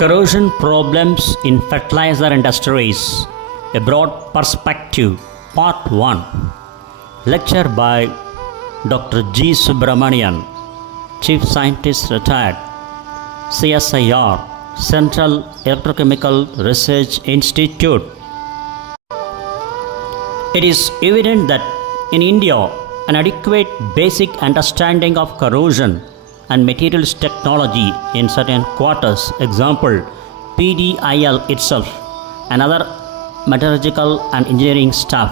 Corrosion problems in fertilizer industries, a broad perspective, part 1. Lecture by Dr.G. Chief Scientist Retired, CSIR, Central Electrochemical Research Institute. It is evident that in India, an adequate basic understanding of corrosion and materials technology in certain quarters, example PDIL itself, and other metallurgical and engineering staff.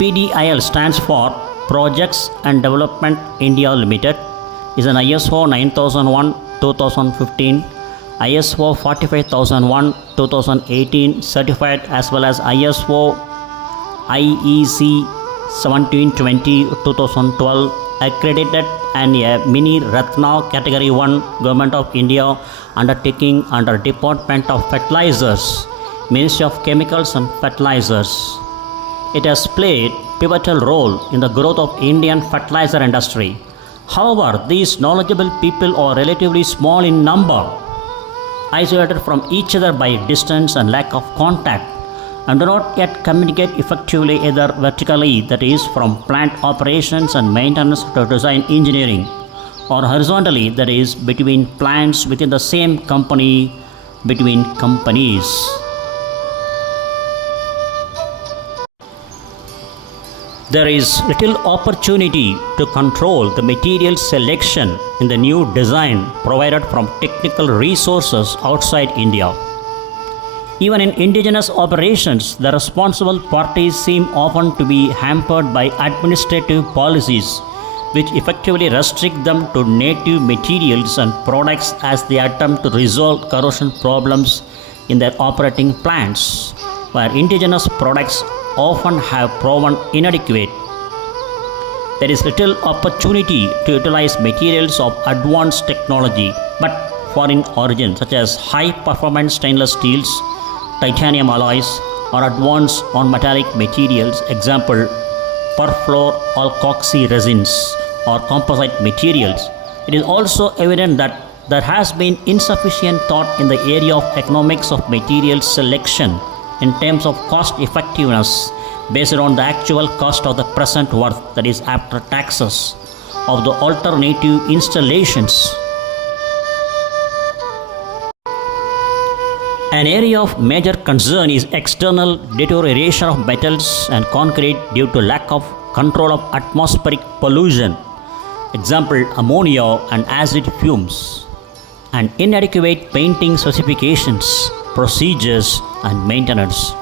PDIL stands for Projects and Development India Ltd, is an ISO 9001-2015, ISO 45001-2018 certified, as well as ISO IEC 1720-2012 accredited, and a Mini Ratna Category 1 Govt of India Undertaking under Department of Fertilizers, Ministry of Chemicals and Fertilizers. It has played pivotal role in the growth of Indian fertilizer industry. However, these knowledgeable people are relatively small in number, isolated from each other by distance and lack of contact, and do not yet communicate effectively either vertically, that is from plant operations and maintenance to design engineering, or horizontally, that is between plants within the same company, between companies. There is little opportunity to control the material selection in the new design provided from technical resources outside India. Even in indigenous operations, the responsible parties seem often to be hampered by administrative policies which effectively restrict them to native materials and products as they attempt to resolve corrosion problems in their operating plants, where indigenous products often have proven inadequate. There is little opportunity to utilize materials of advanced technology but foreign origin, such as high-performance stainless steels, titanium alloys, or advanced non-metallic materials, example perfluoroalkoxy resins or composite materials. It is also evident that there has been insufficient thought in the area of economics of material selection in terms of cost effectiveness based on the actual cost of the present worth, that is after taxes, of the alternative installations. An area of major concern is external deterioration of metals and concrete due to lack of control of atmospheric pollution, example ammonia and acid fumes, and inadequate painting specifications, procedures, and maintenance.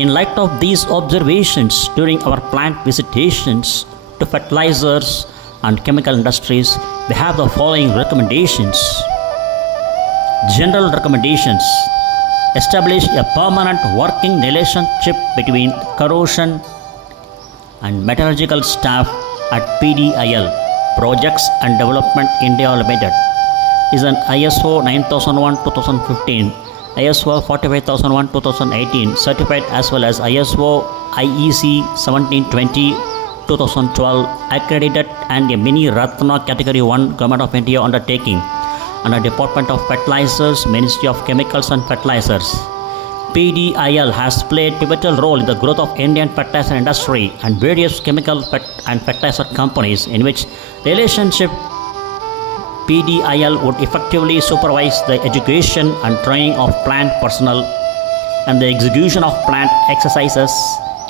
In light of these observations during our plant visitations to fertilizers and chemical industries, we have the following recommendations. General recommendations: establish a permanent working relationship between corrosion and metallurgical staff at PDIL, Projects and Development India Ltd, is an ISO 9001-2015, ISO 45001-2018 certified, as well as ISO IEC 1720-2012 accredited, and a Mini Ratna Category 1 Govt of India Undertaking under Department of Fertilizers, Ministry of Chemicals and Fertilizers. PDIL has played pivotal role in the growth of Indian fertilizer industry and various chemical and fertilizer companies, in which relationship PDIL would effectively supervise the education and training of plant personnel and the execution of plant exercises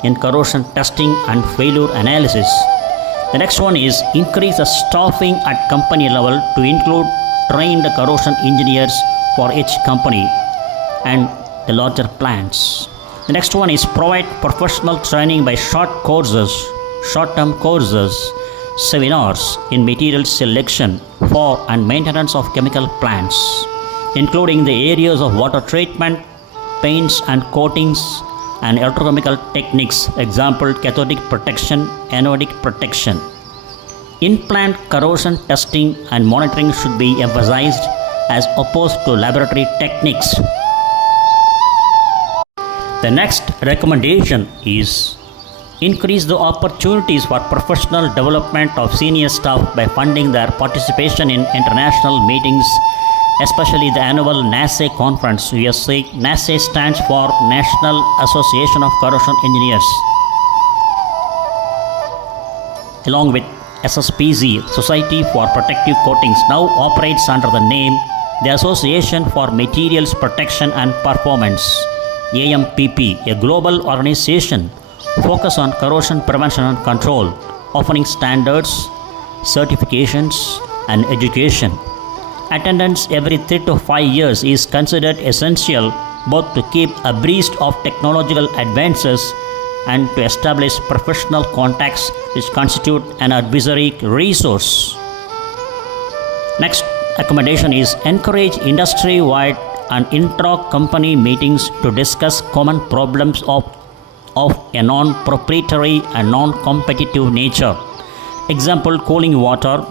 in corrosion testing and failure analysis. The next one is increase the staffing at company level to include trained corrosion engineers for each company and the larger plants. The next one is provide professional training by short-term courses, seminars in material selection for and maintenance of chemical plants, including the areas of water treatment, paints and coatings, and electrochemical techniques, example cathodic protection, anodic protection. In-plant corrosion testing and monitoring should be emphasized as opposed to laboratory techniques. The next recommendation is increase the opportunities for professional development of senior staff by funding their participation in international meetings, especially the annual NASE conference. NASE stands for National Association of Corrosion Engineers, along with SSPC, Society for Protective Coatings, now operates under the name the Association for Materials Protection and Performance, AMPP, a global organization focused on corrosion prevention and control, offering standards, certifications, and education. Attendance every 3 to 5 years is considered essential both to keep abreast of technological advances and to establish professional contacts which constitute an advisory resource. Next recommendation is encourage industry-wide and intra-company meetings to discuss common problems of a non-proprietary and non-competitive nature. Example, cooling water,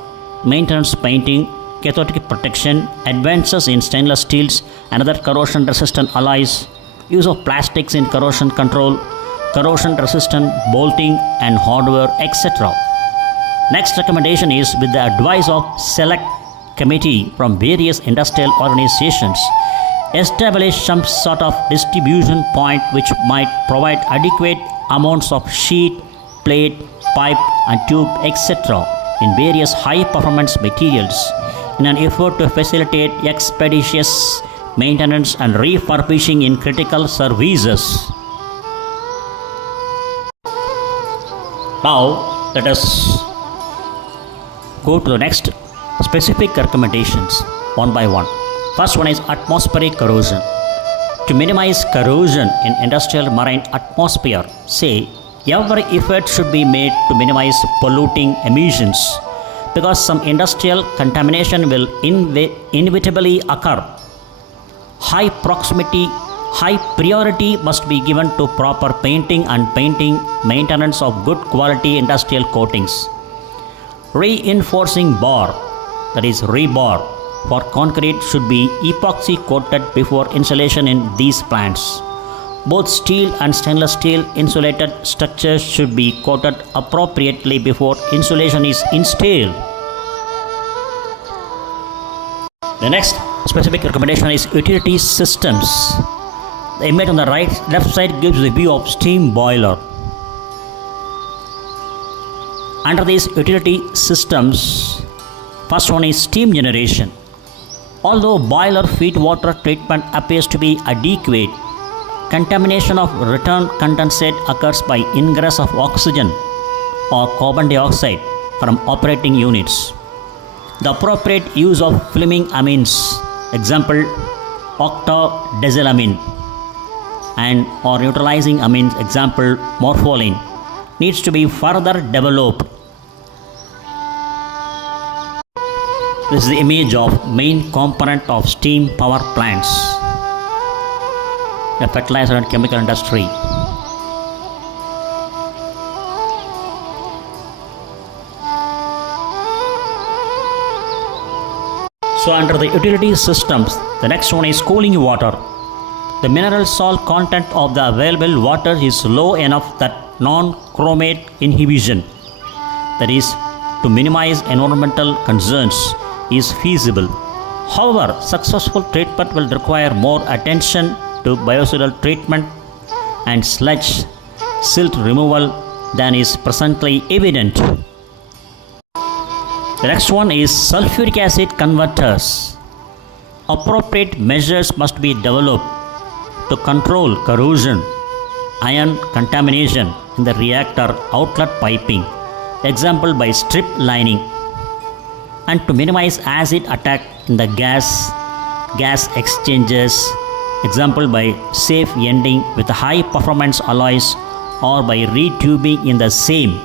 maintenance painting, cathodic protection, advances in stainless steels and other corrosion resistant alloys, use of plastics in corrosion control, corrosion resistant bolting and hardware, etc. Next recommendation is with the advice of select committee from various industrial organizations, establish some sort of distribution point which might provide adequate amounts of sheet, plate, pipe and tube, etc. in various high performance materials in an effort to facilitate expeditious maintenance and refurbishing in critical services. Now let us go to the next specific recommendations one by one. First one is atmospheric corrosion. To minimize corrosion in industrial marine atmosphere, say every effort should be made to minimize polluting emissions, because some industrial contamination will inevitably occur. High priority must be given to proper painting and maintenance of good quality industrial coatings. Reinforcing bar, that is rebar, for concrete should be epoxy coated before installation in these plants. Both steel and stainless steel insulated structures should be coated appropriately before insulation is installed. The next specific recommendation is utility systems. The image on the left side gives the view of steam boiler. Under these utility systems, first one is steam generation. Although boiler feed water treatment appears to be adequate, contamination of return condensate occurs by ingress of oxygen or carbon dioxide from operating units. The appropriate use of flaming amines, example octadecylamine, and or neutralizing amines, example morpholine, needs to be further developed. This is the image of main component of steam power plants, the fertilizer and chemical industry. So under the utility systems, the next one is cooling water. The mineral salt content of the available water is low enough that non-chromate inhibition, that is to minimize environmental concerns, is feasible. However, successful treatment will require more attention to biocidal treatment and sludge silt removal than is presently evident. The next one is sulfuric acid converters. Appropriate measures must be developed to control corrosion, ion contamination in the reactor outlet piping, example by strip lining, and to minimize acid attack in the gas exchangers, example by safe ending with high performance alloys or by retubing in the same.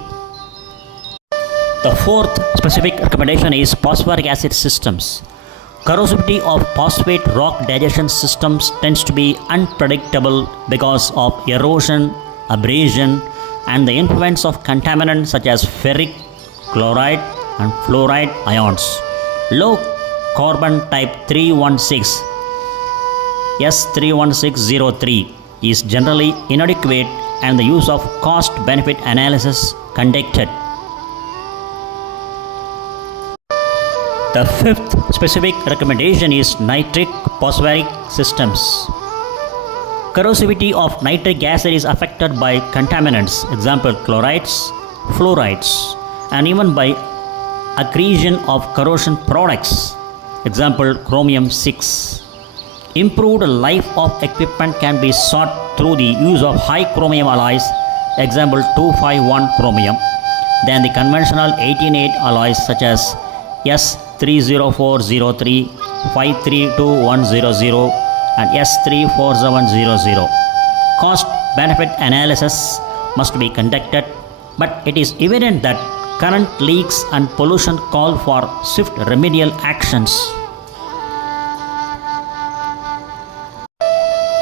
The fourth specific recommendation is phosphoric acid systems. Corrosivity of phosphate rock digestion systems tends to be unpredictable because of erosion, abrasion, and the influence of contaminants such as ferric, chloride, and fluoride ions. Low carbon type 316 S31603 is generally inadequate and the use of cost-benefit analysis conducted. The fifth specific recommendation is nitric phosphoric systems. Corrosivity of nitric acid is affected by contaminants, example chlorides, fluorides, and even by accretion of corrosion products, example chromium 6. Improved life of equipment can be sought through the use of high chromium alloys, example 251 chromium, than the conventional 188 alloys such as S30403, 532100 and S34700. Cost benefit analysis must be conducted, but it is evident that current leaks and pollution call for swift remedial actions.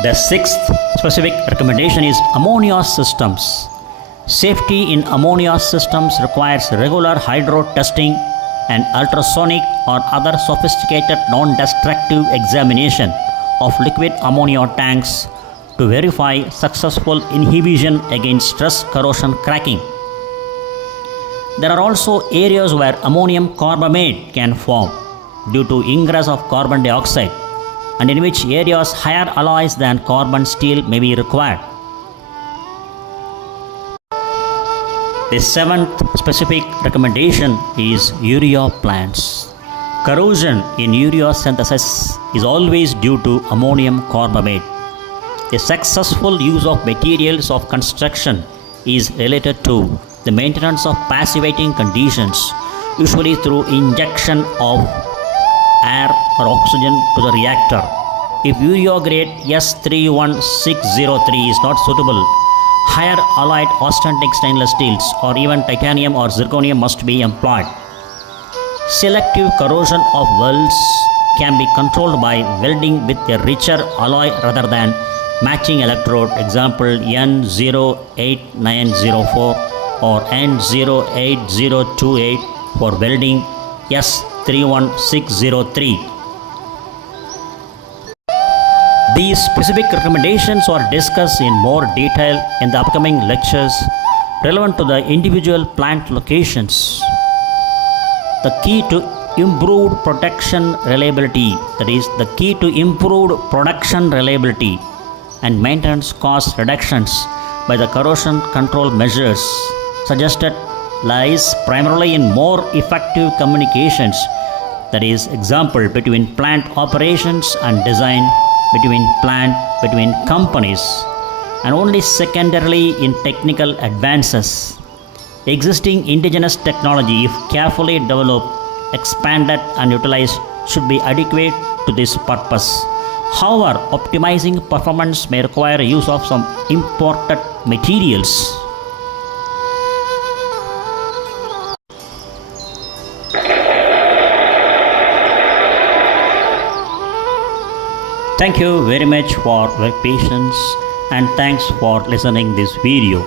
The sixth specific recommendation is ammonia systems. Safety in ammonia systems requires regular hydro testing and ultrasonic or other sophisticated non-destructive examination of liquid ammonia tanks to verify successful inhibition against stress corrosion cracking. There are also areas where ammonium carbamate can form due to ingress of carbon dioxide, and in which areas higher alloys than carbon steel may be required. The seventh specific recommendation is urea plants. Corrosion in urea synthesis is always due to ammonium carbamate. The successful use of materials of construction is related to the maintenance of passivating conditions, usually through injection of air or oxygen to the reactor. If urea grade S31603 is not suitable, higher alloyed austenitic stainless steels or even titanium or zirconium must be employed. Selective corrosion of welds can be controlled by welding with a richer alloy rather than matching electrode, example N08904 or N08028 for welding S31603. These specific recommendations are discussed in more detail in the upcoming lectures relevant to the individual plant locations. The key to improved production reliability, that is, the key to improved production reliability and maintenance cost reductions by the corrosion control measures suggested lies primarily in more effective communications, that is, example between plant operations and design, between companies, and only secondarily in technical advances. Existing indigenous technology, if carefully developed, expanded and utilized, should be adequate to this purpose. However, optimizing performance may require use of some imported materials. Thank you very much for your patience, and thanks for listening this video.